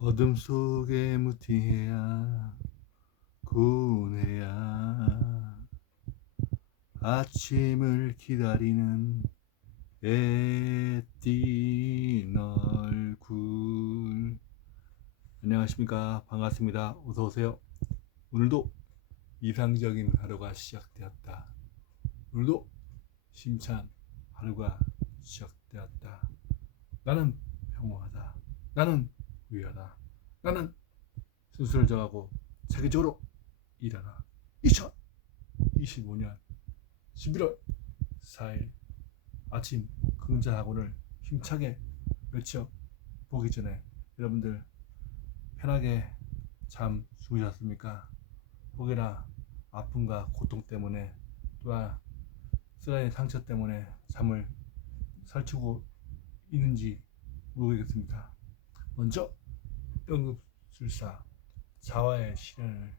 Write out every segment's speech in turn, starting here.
어둠 속에 무티해야 고운해야 아침을 기다리는 애띤 얼굴. 안녕하십니까, 반갑습니다. 어서오세요. 오늘도 이상적인 하루가 시작되었다. 오늘도 심찬 하루가 시작되었다. 나는 평온하다. 나는 위하다. 나는 순수를 정하고 체계적으로 일하라. 2025년 11월 4일 아침 긍자학원을 힘차게 외쳐보기 전에 여러분들 편하게 잠 주무셨습니까? 혹여나 아픔과 고통 때문에 또한 쓰라린 상처 때문에 잠을 설치고 있는지 모르겠습니다. 먼저 응급술사 자화의 시련을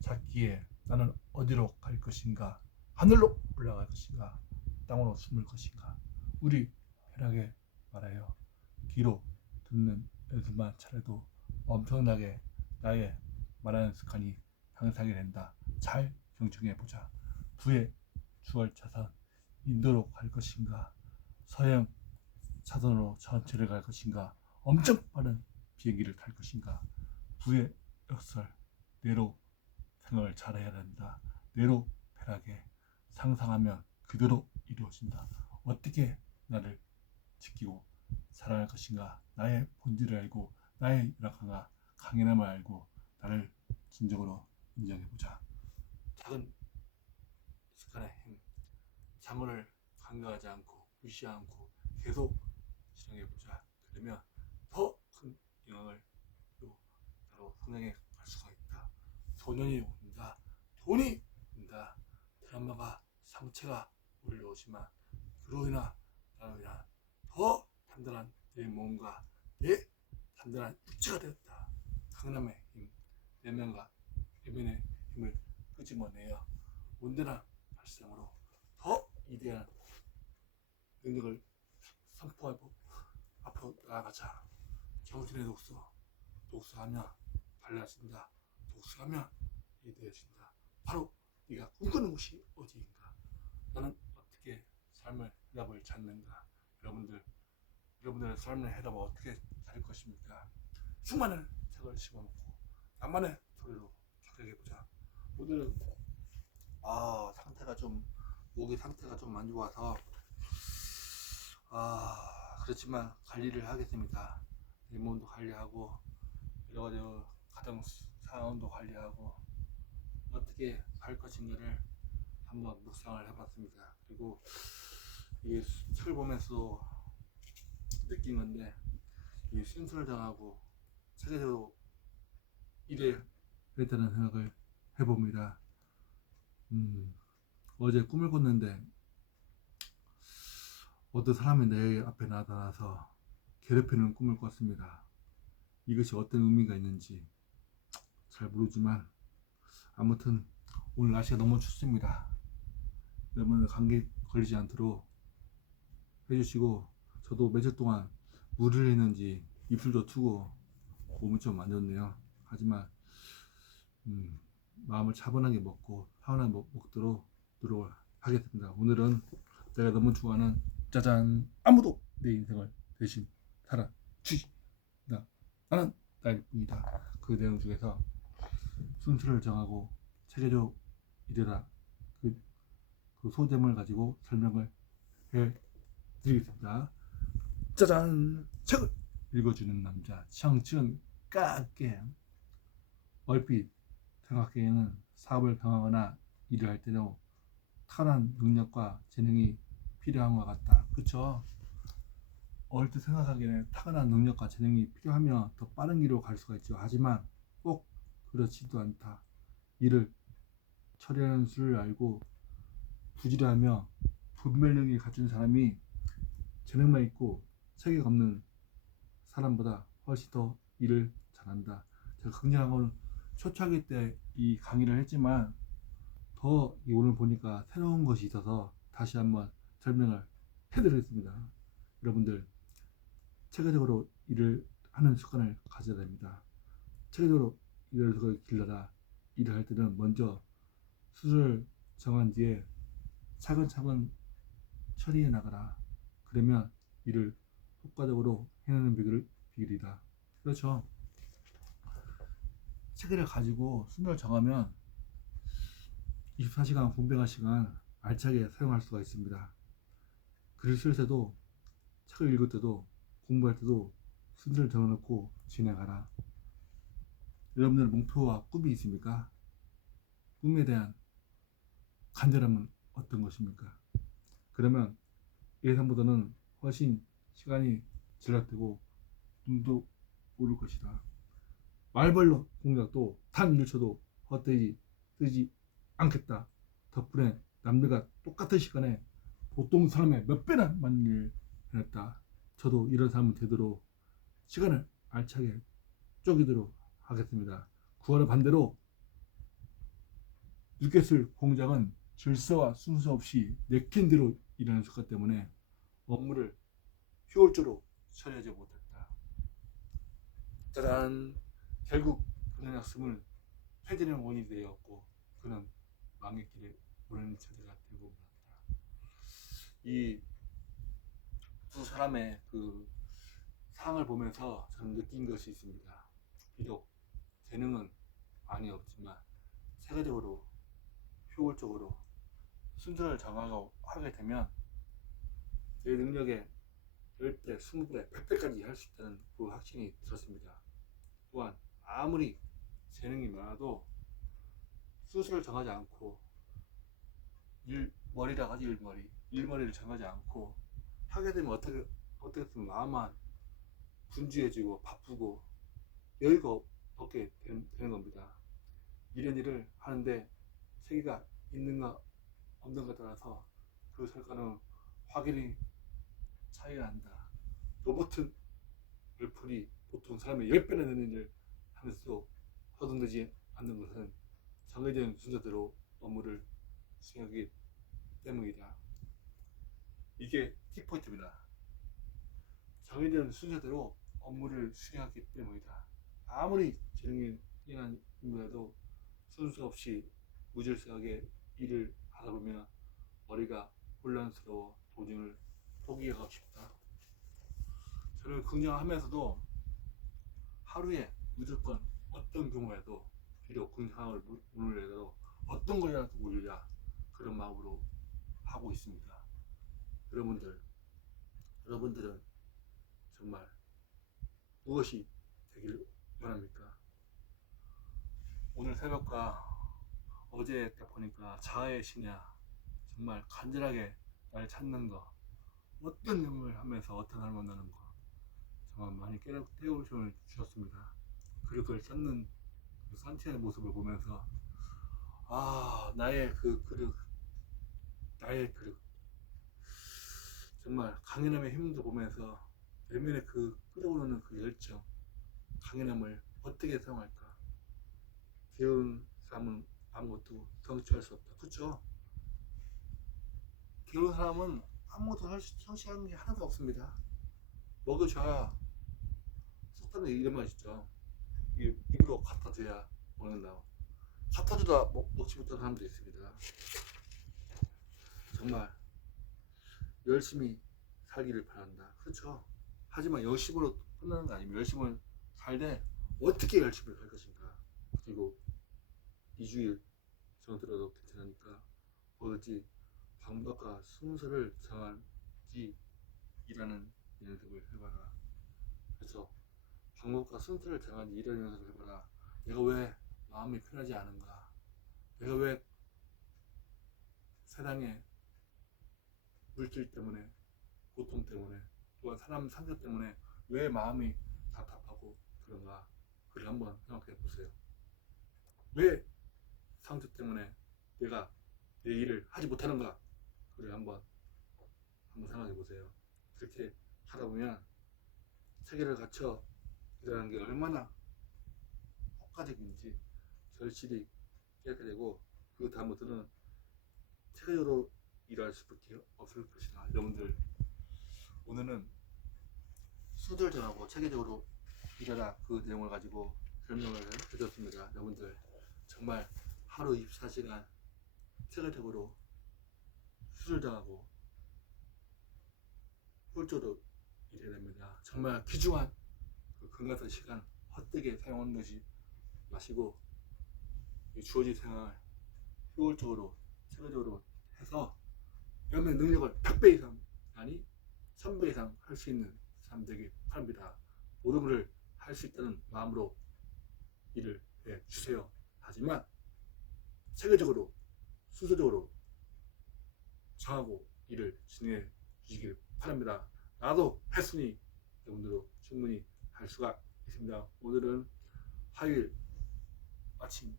찾기에 나는 어디로 갈 것인가? 하늘로 올라갈 것인가? 땅으로 숨을 것인가? 우리 편하게 말하여 귀로 듣는 연습만 차려도 엄청나게 나의 말하는 습관이 향상이 된다. 잘 경청해보자. 부의 주얼 차선 인도로 갈 것인가? 서행 차선으로 전체를 갈 것인가? 엄청 빠른 비행기를 탈 것인가? 부의 역설 내로 생각을 잘해야 된다. 내로 편하게 상상하면 그대로 이루어진다. 어떻게 나를 지키고 살아갈 것인가? 나의 본질을 알고 나의 열악함과 강인함을 알고 나를 진정으로 인정해보자. 작은 습관의 힘, 잠을 강요하지 않고 무시하지 않고 계속 실행해보자. 그러면 더 큰 영향을 바로 성장해 갈 수가 있다. 소년이 온다. 돈이 온다. 드라마가 상처가 올려오지만 그로 인한 나로 인한 더 단단한 내 몸과 내 단단한 육체가 되었다. 강남의 힘, 내면과 내면의 힘을 끄집어내어 온전한 발상으로 더 위대한 능력을 선포하고 앞으로 나아가자. 정신의 독서하면 달라진다. 독서하면 위대해진다. 바로 네가 꿈꾸는 곳이 어디인가? 나는 어떻게 삶의 해답을 찾는가? 여러분들의 삶의 해답을 어떻게 찾을 것입니까? 수많은 책을 씹어먹고 나만의 소리로 찾아해보자. 오늘은 목이 상태가 좀 안 좋아서 그렇지만 관리를 하겠습니다. 내 몸도 관리하고 여러 가지 가정 상황도 관리하고 어떻게 할 것인가를 한번 묵상을 해봤습니다. 그리고 이 책을 보면서 느낀 건데 이 순서를 정하고 체계적으로 일해야 된다는 생각을 해봅니다. 어제 꿈을 꿨는데 어떤 사람이 내 앞에 나타나서 괴롭히는 꿈을 꿨습니다. 이것이 어떤 의미가 있는지 잘 모르지만 아무튼 오늘 날씨가 너무 춥습니다. 여러분들 감기 걸리지 않도록 해주시고 저도 며칠 동안 물을 흘리는지 입술도 트고 몸이 좀 안 좋네요. 하지만 마음을 차분하게 먹고 차분하게 먹도록 노력을 하겠습니다. 오늘은 내가 너무 좋아하는 짜잔 아무도 내 인생을 대신 살아주시다. 나는 나일 뿐이다. 그 내용 중에서 순서를 정하고 체계적 이래라 그 소점을 가지고 설명을 해드리겠습니다. 짜잔! 책을 읽어주는 남자 청춘 까게. 얼핏 생각하기에는 사업을 경하거나 일을 할 때도 탁월한 능력과 재능이 필요한 것 같다. 그쵸? 얼핏 생각하기에는 탁월한 능력과 재능이 필요하면 더 빠른 길로 갈 수가 있죠. 하지만 꼭 그렇지도 않다. 일을 처리하는 수를 알고 부지런하며 분별력이 갖춘 사람이 재능만 있고 체계가 없는 사람보다 훨씬 더 일을 잘한다. 제가 긍정학원 초창기 때 이 강의를 했지만 더 오늘 보니까 새로운 것이 있어서 다시 한번 설명을 해드리겠습니다. 여러분들 체계적으로 일을 하는 습관을 가져야 됩니다. 체계적으로 일을 길러라. 일을 할 때는 먼저 수술을 정한 뒤에 차근차근 처리해 나가라. 그러면 일을 효과적으로 해내는 비결이다. 그렇죠. 체계를 가지고 순서를 정하면 24시간 공백한 시간 알차게 사용할 수가 있습니다. 글을 쓸 때도, 책을 읽을 때도, 공부할 때도 순서를 정해놓고 진행하라. 여러분들 목표와 꿈이 있습니까? 꿈에 대한 간절함은 어떤 것입니까? 그러면 예상보다는 훨씬 시간이 지락되고 눈도 오를 것이다. 말벌로 공작도 단 1초도 헛되이 뜨지 않겠다. 덕분에 남들과 똑같은 시간에 보통 사람의 몇 배나 많은 일을 해냈다. 저도 이런 사람은 되도록 시간을 알차게 쪼개도록 하겠습니다. 그와는 반대로 늦게 쓸 공장은 질서와 순서 없이 내킨 대로 일하는 습관 때문에 업무를 효율적으로 처리하지 못했다. 짜잔! 결국 그는 학습을 폐지는 원인이 되었고 그는 망의 길에 오르는 처지가 되고 말았다. 이 두 사람의 그 상을 보면서 저는 느낀 것이 있습니다. 비록 재능은 많이 없지만 세계적으로 효율적으로 순서를 정하고 하게 되면 내 능력의 10배, 20배, 100배까지 할 수 있다는 그 확신이 들었습니다. 또한 아무리 재능이 많아도 순서를 정하지 않고 일머리라고 하지 일머리를 정하지 않고 하게 되면 어떻게 보면 마음만 분주해지고 바쁘고 여유가 없게 되는 겁니다. 이런 일을 하는데 세계가 있는가 없는가 따라서 그 결과는 확연히 차이가 난다. 로봇은 풀이 보통 사람의 10배나 되는 일을 하면서도 허둥대지 않는 것은 정해진 순서대로 업무를 수행하기 때문이다. 이게 키포인트입니다. 정해진 순서대로 업무를 수행하기 때문이다. 아무리 재능이 뛰어난 인물이라도 순서 없이 무질서하게 일을 하다 보면 머리가 혼란스러워 도중을 포기하고 싶다. 저는 긍정하면서도 하루에 무조건 어떤 경우에도 비록 긍정함을 물으려도 어떤 거라도 물으려 그런 마음으로 하고 있습니다. 여러분들은 정말 무엇이 되길 원합니까? 오늘 새벽과 어제 때 보니까 자아의 신야 정말 간절하게 날 찾는 거 어떤 영을 하면서 어떤 삶을 만나는 거 정말 많이 깨우침을 주셨습니다. 그리고 그걸 찾는 그 산티의 모습을 보면서 나의 그 그릇 정말 강인함의 힘도 보면서 내면의 그 끓어오르는 그 열정 강인함을 어떻게 사용할까? 게으른 사람은 아무것도 성취할 수 없다. 그렇죠? 게으른 사람은 아무것도 성취하는 게 하나도 없습니다. 먹여줘야 속담에 이런 말 있죠. 입으로 갖다 줘야 먹는다. 갖다 주다 먹지 못하는 사람도 있습니다. 정말 열심히 살기를 바란다. 그렇죠? 하지만 열심으로 끝나는 거 아니면 열심을 살되 어떻게 열심히 살 것인가. 그리고 2주일 정도라도 괜찮으니까 뭐든지 방법과 순서를 정한지 일하는 연습을 해봐라. 그래서 방법과 순서를 정한 일하는 연습을 해봐라. 내가 왜 마음이 편하지 않은가? 내가 왜 세상에 물질 때문에 고통 때문에 또한 사람 상처 때문에 왜 마음이 답답하고 그런가? 그를 한번 생각해 보세요. 왜 상처 때문에 내가 내 일을 하지 못하는가? 그를 한번 생각해 보세요. 그렇게 하다 보면 체계를 갖춰 일하는 게 얼마나 효과적인지 절실히 깨닫게 되고 그 다음부터는 체계적으로 일할 수밖에 없을 것이다. 여러분들 오늘은 수들 정하고 체계적으로 일하라 그 내용을 가지고 설명을 해줬습니다. 여러분들 정말 하루 24시간 체계적으로 수술당하고 홀조로 일해야 됩니다. 정말 귀중한 그 건강한 시간 헛되게 사용하는 것이 마시고 이 주어진 생활 효율적으로 체계적으로 해서 여러분의 능력을 100배 이상 아니 1000배 이상 할 수 있는 사람 되기 바랍니다. 모든 것을 할 수 있다는 마음으로 일을 해 주세요. 하지만 체계적으로 순서적으로 정하고 일을 진행해 주시길 바랍니다. 나도 했으니 여러분들도 충분히 할 수가 있습니다. 오늘은 화요일 아침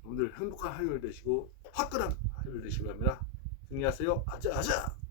여러분들 행복한 화요일 되시고 화끈한 화요일 되시기 바랍니다. 승리하세요. 아자 아자.